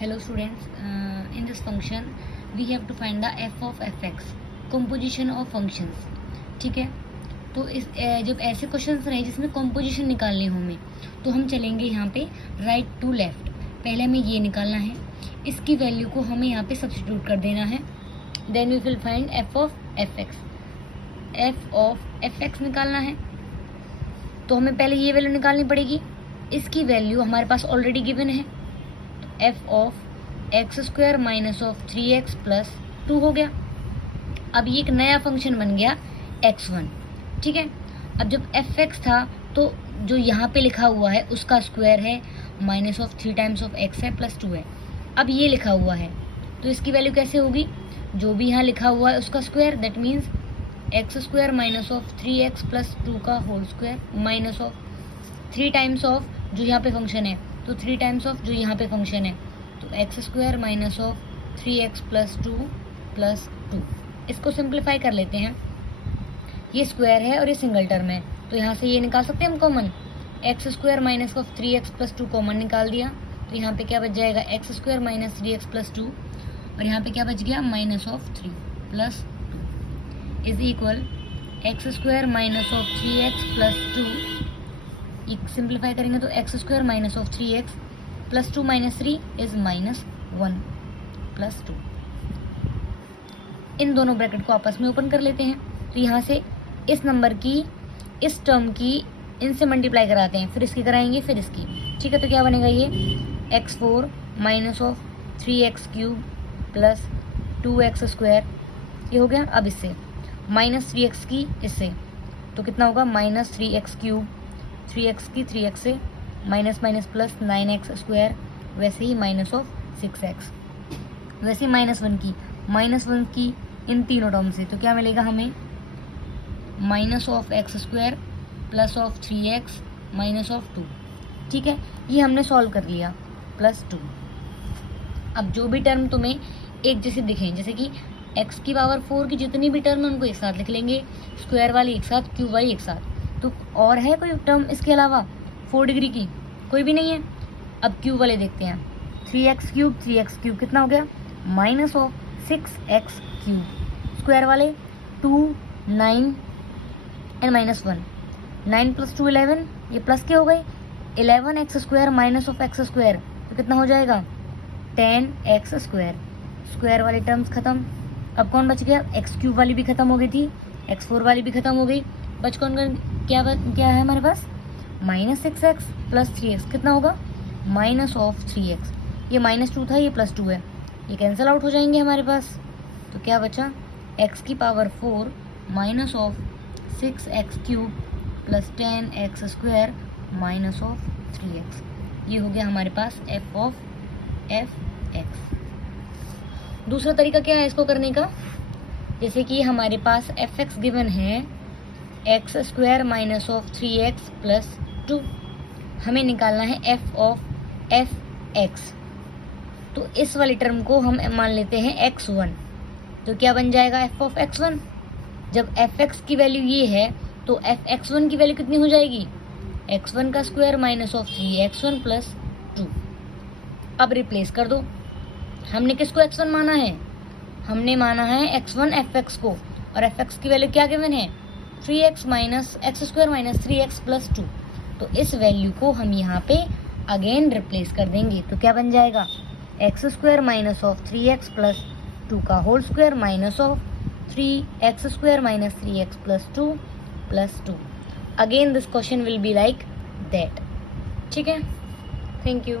Hello students, in this function we have to find the f of fx, composition of functions. ठीक है, तो इस जब ऐसे क्वेश्चंस रहे जिसमें composition निकालनी हो हमें, तो हम चलेंगे यहाँ पे राइट टू लेफ्ट. पहले हमें ये निकालना है, इसकी वैल्यू को हमें यहाँ पे सब्स्टिट्यूट कर देना है. Then we will find f of fx. f of fx निकालना है तो हमें पहले ये वैल्यू निकालनी पड़ेगी. इसकी वैल्यू हमारे पास ऑलरेडी गिवन है, F of x square minus of 3x plus 2 हो गया. अब ये एक नया फंक्शन बन गया x1. ठीक है, अब जब fx था तो जो यहाँ पे लिखा हुआ है उसका स्क्वायर है minus of 3 times of x है प्लस 2 है. अब ये लिखा हुआ है तो इसकी वैल्यू कैसे होगी, जो भी यहाँ लिखा हुआ है उसका square, that means x square minus of 3x plus 2 का whole square minus of 3 times of जो यहाँ पे फंक्शन है तो 3 टाइम्स ऑफ जो यहाँ पे फंक्शन है तो x square minus of 3x plus 2 plus 2. इसको सिंप्लीफाई कर लेते हैं. ये स्क्वायर है और ये सिंगल टर्म है तो यहाँ से ये निकाल सकते हैं हम common. X square minus of 3x plus 2 common निकाल दिया तो यहाँ पे क्या बच जाएगा, x square minus 3x plus 2 और यहाँ पे क्या बच गया minus of 3 plus 2 is equal x square minus of 3x plus 2. Simplify करेंगे तो x square minus of 3x plus 2 minus 3 is minus 1 plus 2. इन दोनों ब्रैकेट को आपस में ओपन कर लेते हैं तो यहाँ से इस नंबर की इस टर्म की इनसे मल्टीप्लाई कराते हैं, फिर इसकी कराएंगे फिर इसकी. ठीक है, तो क्या बनेगा ये x4 minus of 3x cube plus 2x square. ये हो गया. अब इससे माइनस 3x की इससे तो कितना होगा माइनस 3x क्यूब, 3x की 3x से minus minus plus 9x square, वैसे ही माइनस ऑफ 6x, वैसे ही माइनस 1 की इन तीनों टर्म से तो क्या मिलेगा हमें minus of x square plus of 3x minus of 2. ठीक है, ये हमने सॉल्व कर लिया प्लस 2. अब जो भी टर्म तुम्हें एक जैसे दिखें, जैसे कि x की पावर 4 की जितनी भी टर्म है उनको एक साथ लिख लेंगे, स्क्वायर वाली एक साथ, क्यूब वाली एक साथ. तो और है कोई टर्म इसके अलावा 4 डिग्री की? कोई भी नहीं है. अब क्यूब वाले देखते हैं. 3x क्यूब कितना हो गया minus of 6x cube. Square वाले 2 9 एंड माइनस 1, 9 प्लस 2 11, ये प्लस के हो गए 11x square minus of x square तो कितना हो जाएगा 10x स्क्वायर. स्क्वायर वाली टर्म्स खत्म. अब कौन बच गया, एक्स क्यूब वाली भी खत्म हो गई थी, x4 वाली भी खत्म हो गई. बच कौन क्या है हमारे पास माइनस 6x प्लस 3x कितना होगा माइनस ऑफ 3x. ये माइनस 2 था, ये प्लस 2 है, ये कैंसिल आउट हो जाएंगे हमारे पास. तो क्या बचा x की power 4 minus of 6x cube plus 10x square minus of 3x. ये हो गया हमारे पास f ऑफ fx. दूसरा तरीका क्या है इसको करने का, जैसे कि हमारे पास fx गिवन है x square minus of 3x plus 2. हमें निकालना है f ऑफ fx. तो इस वाली टर्म को हम मान लेते हैं x1. तो क्या बन जाएगा f ऑफ x1. जब fx की वैल्यू ये है तो fx1 की वैल्यू कितनी हो जाएगी, x1 का square minus of 3x1 plus 2. अब रिप्लेस कर दो. हमने किसको x1 माना है, हमने माना है x1 fx को, और fx की वैल्यू क्या गिवन है 3x minus x square minus 3x plus 2. तो इस वैल्यू को हम यहाँ पे अगेन रिप्लेस कर देंगे तो क्या बन जाएगा x square minus of 3x plus 2 का whole square minus of 3x square minus 3x plus 2 plus 2. Again this question will be like that. ठीक है, थैंक यू.